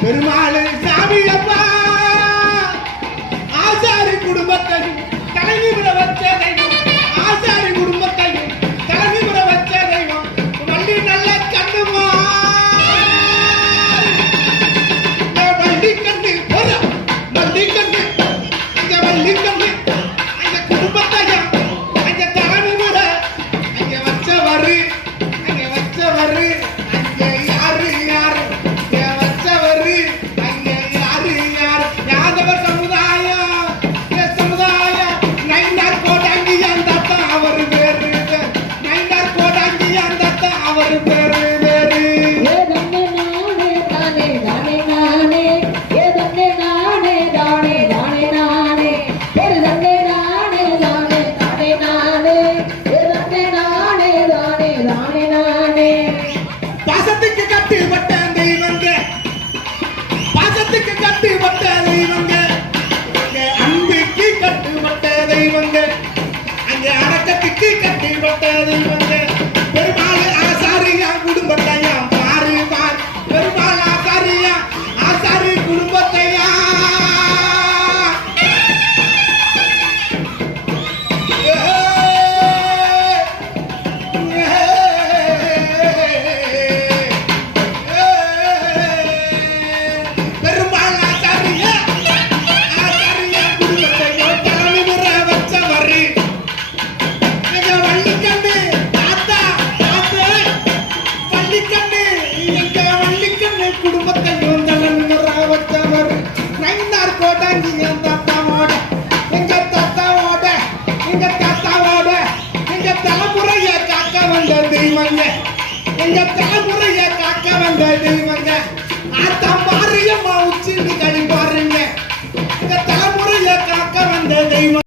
பெருமாளு சாமியப்பா ஆசாரி குடும்பத்தையும் தலைவிபுர வச்ச தெய்வம் ஆசாரி குடும்பத்தையும் தலைவிபுர வச்ச தெய்வம் வள்ளி நல்ல கண்ணுமா வள்ளி கண்ணு வள்ளி கண்ணு அங்க வள்ளி கண்ணு அங்க குடும்பத்தையும் அங்க தலைவிபுர அங்க வச்சவரு பாசத்துக்கு கட்டுப்பட்ட தெய்வங்க பாசத்துக்கு கட்டுப்பட்ட தெய்வங்க அன்புக்கு கட்டுப்பட்ட தெய்வங்க அங்கே அடக்கத்துக்கு கட்டுப்பட்ட தெய்வங்க பெருமாள் ஆசாரியா குடும்பத்தையா பாரு பார் பெருமாள் ஆசாரியா ஆசாரி குடும்பத்தையா எங்க தலைமுறையை காக்க வந்த தெய்வங்க ஆத்தா மாரியம்மா உச்சி